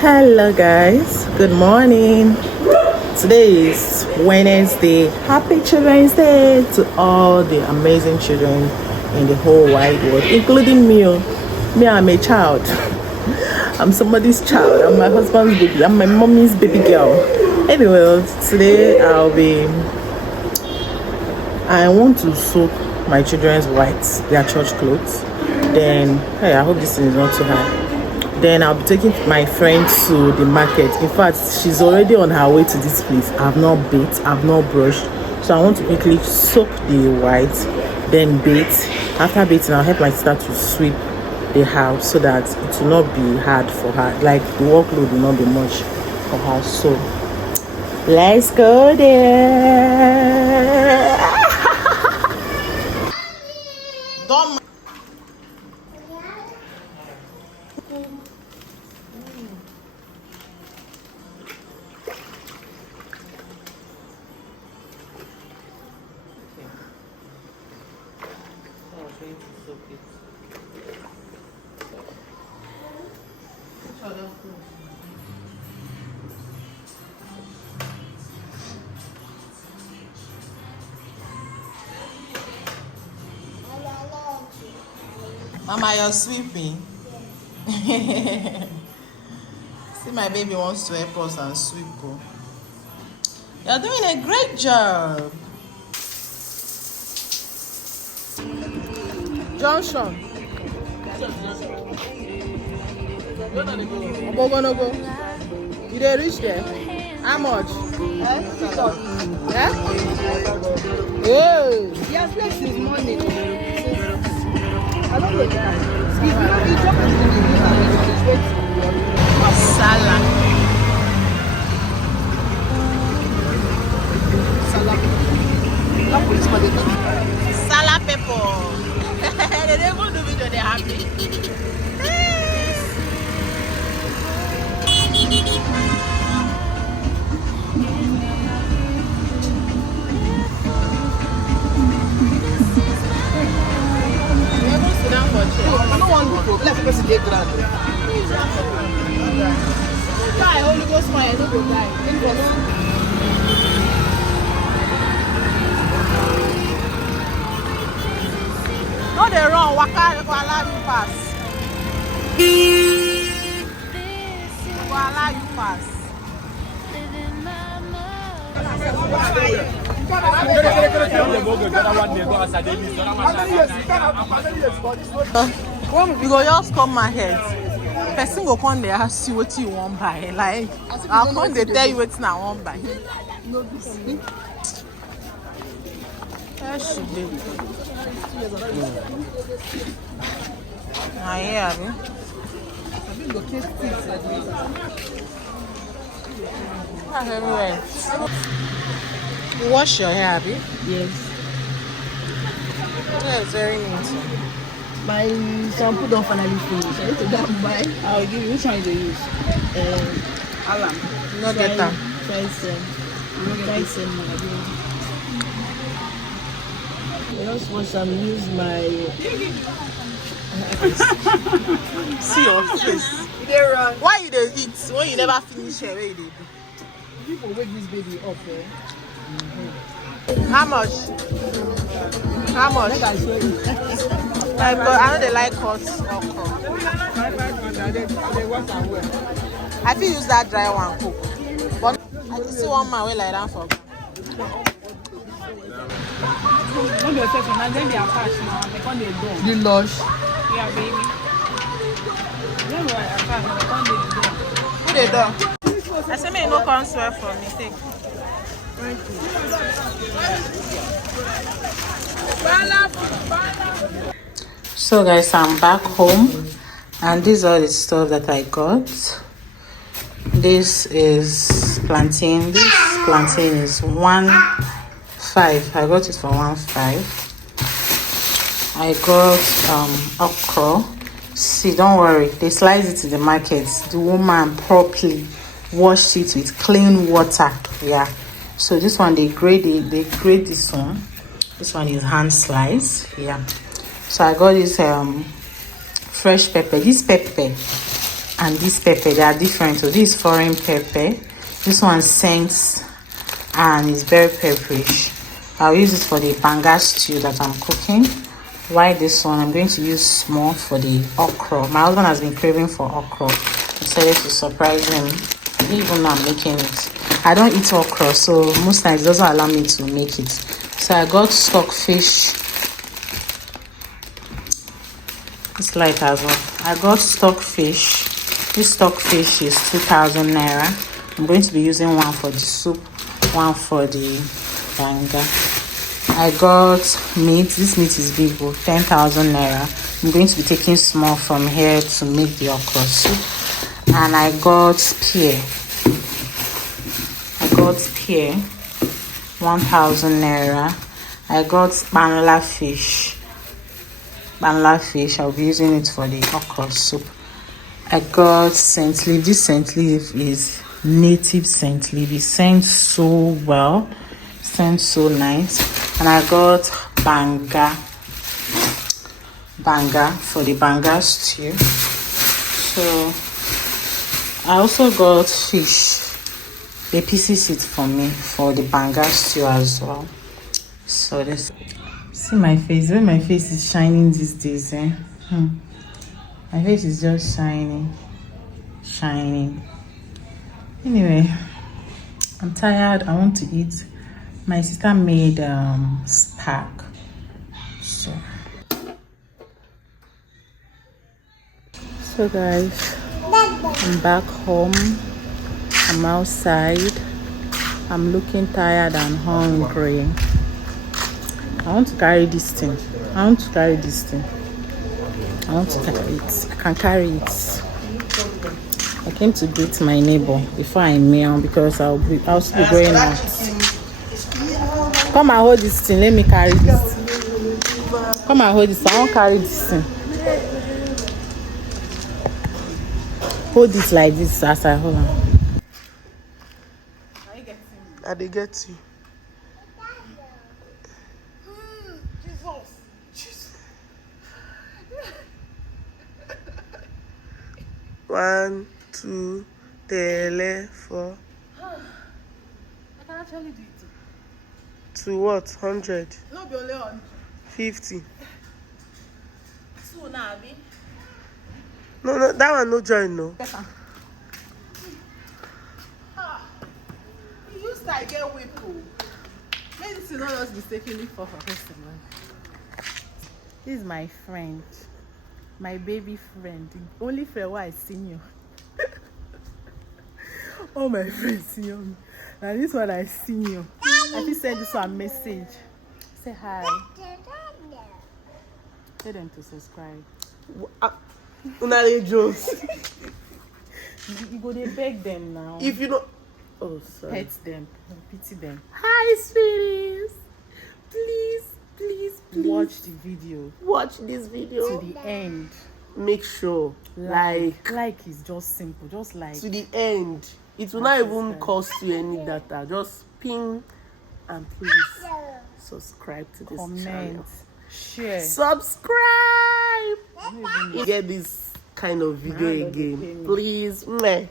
Hello guys, good morning. Today is Wednesday. Happy Children's Day to all the amazing children in the whole wide world, including me. Me, I'm a child. I'm somebody's child. I'm my husband's baby. I'm my mommy's baby girl. Anyway, today I want to soak my children's whites, their church clothes. Then, hey, I hope this thing is not too high. Then I'll be taking my friend to the market. In fact, she's already on her way to this place. I've not bathed, I've not brushed. So I want to quickly soak the white, then bathe. After bathing, I'll help my sister to sweep the house so that it will not be hard for her. Like the workload will not be much for her. So let's go there. Don't. Mama, you're sweeping. See, my baby wants to help us and sweep. You're doing a great job. Johnson. I'm gonna go. You did reach there? How much? Yeah? Hey. Yes, this is money. I don't know that. If you drop it in the Masala. Sala pepper. They don't even do video, they're happy. I don't want to let the person get grand. Why? Only go smile, don't go die. No, they're wrong. Waka will allow you pass. Will allow you pass. You go just come market. Person go come there ask you what you want buy. Like I'll come they tell you what I want buy. Yes, she did. I hear me. Everywhere. You wash your hair, Abby? Yes. Yeah, it's very neat. My shampoo don't finally finish. I need to go and buy. I'll give you. Which one do you use? Alam. No get them. Try some. I just want some. Use my. See your face. Why you dey eat when you never finish hair? Where you dey do? People wake this baby up. How much? How much? I know they like hot okra. I feel use that dry one cook. But I just see one man way like that for. The lush. Yeah, baby. Who they do? I say me no come swear for mistake. So guys, I'm back home and these are the stuff that I got. This is plantain. This plantain is 1.5. I got it for 1.5. I got okra. See, don't worry, they slice it in the market. The woman properly washed it with clean water. Yeah, so this one they grade this one. This one is hand slice. Yeah, so I got this fresh pepper. This pepper and this pepper, they are different. So this is foreign pepper, this one scents and is very pepperish. I'll use it for the banga stew that I'm cooking. While this one I'm going to use small for the okra. My husband has been craving for okra. I decided to surprise him even though I'm making it. I don't eat okra, so most times it doesn't allow me to make it. So I got stockfish. It's light as well. I got stockfish. This stockfish is 2,000 naira. I'm going to be using one for the soup, one for the banga. I got meat. This meat is big, 10,000 naira. I'm going to be taking small from here to make the okra soup. And I got pear. 1,000 naira. I got banla fish. I'll be using it for the okra soup. I got scent leaf. This scent leaf is native scent leaf. It scents so well, scents so nice. And I got banga for the banga stew. So I also got fish. They pieces it for me for the banga stew as well. So this, see my face. When my face is shining these days, my face is just shining. Anyway, I'm tired. I want to eat. My sister made spag. So guys, I'm back home. I'm outside. I'm looking tired and hungry. I want to carry this thing. I want to carry it. I can carry it. I came to greet my neighbor before I meow because I'll still be going out. Come and hold this thing. Let me carry this. Come and hold this. I won't carry this thing. Hold it like this as I hold on. I dey get you. Jesus. 1, 2, 3, 4. I can actually do it. To what? 100? No, be only 100. 50. So now, Abi. No, that one no join, no. You used to get whip. Maybe this is not just mistakenly for her husband. This is my friend. My baby friend. The only friend who I seen you. All my friends see you. Now this one I seen you. I just send this one message. Say hi. Tell them to subscribe. Unale Jones. You go they beg them now. If you know. Oh, sorry. Pet them. Pity them. Hi, sweeties. Please. Watch the video. Watch this video To the end. Make sure Like is just simple. Just like. to the end. It will not even cost you any data. Just ping and please subscribe to this channel. Comment. Share. Subscribe. You get this kind of video again. Please. Meh.